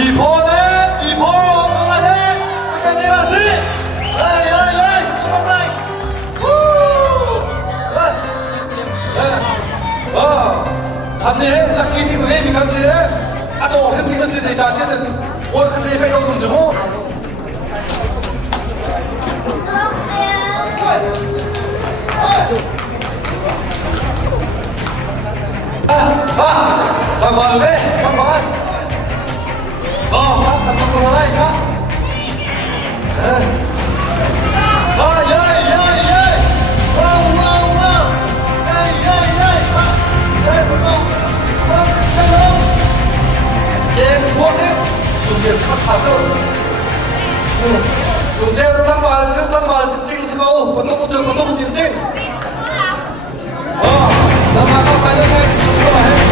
before đấy, before không là thế, cái này là gì? Đây, đây, đây, cái này. Anh đi hết, là kỳ thi của em bị cắn xé. À đồ, em bị cắn xé gì ta, thế rồi. Ôi, khăn đi phải đâu dùng chứng không? Vâng vâng đấy, vâng vâng. Bác, tập trung vào đây, bác. Dây, dây, dây. Wow, wow, wow. Dây, dây, dây, bác. Dây, bác không. Vâng, chạy đâu. Em buông hết. Dùng tiền khắc phá rồi. Dùng treo tăng vào, chinh sẽ có. Còn không có trường, còn không có chinh chinh. Tăng vào không phải lên ngay, không phải hết.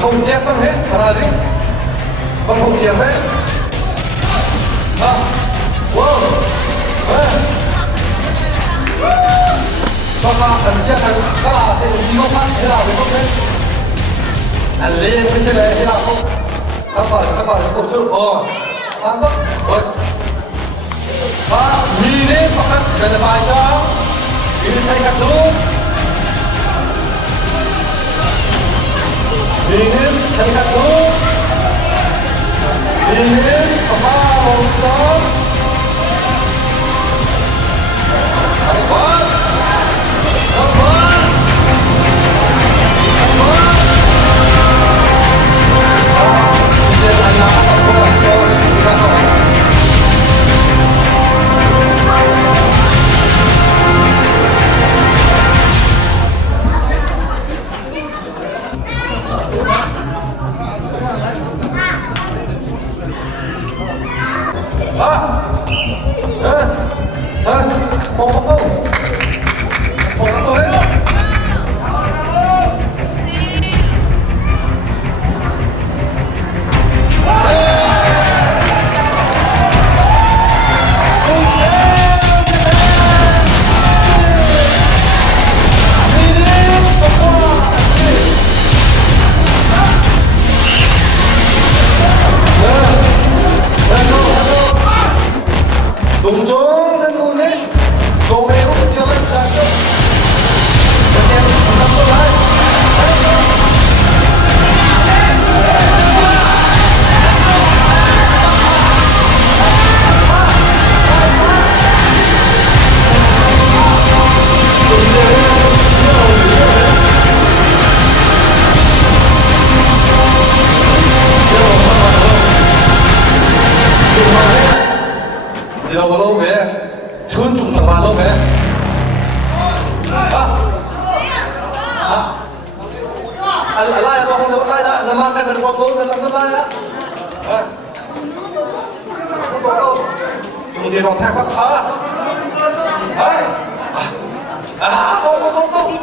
Шоу тех сам hết, ради. Bắt шоу тех hết. Wow. Các bạn tiếp các bạn sẽ đi không phát thế nào được không đấy? Anh lên cái xe này thế nào không? Các bạn sẽ cùng sự. Ăn bốc. Rồi. Và nhìn lên các bạn cần là bài cho. Nhìn thấy các chú. Ingin saya satu, ingin apa untuk apa? Giờ vào lâu về, chôn trùng thằng bạn lâu về. Lai apa không được lai đã, làm ăn cái mình quăng cố nên làm rất lai á. Không có đâu. Chúng gì còn thang phát thở. Đấy. Không.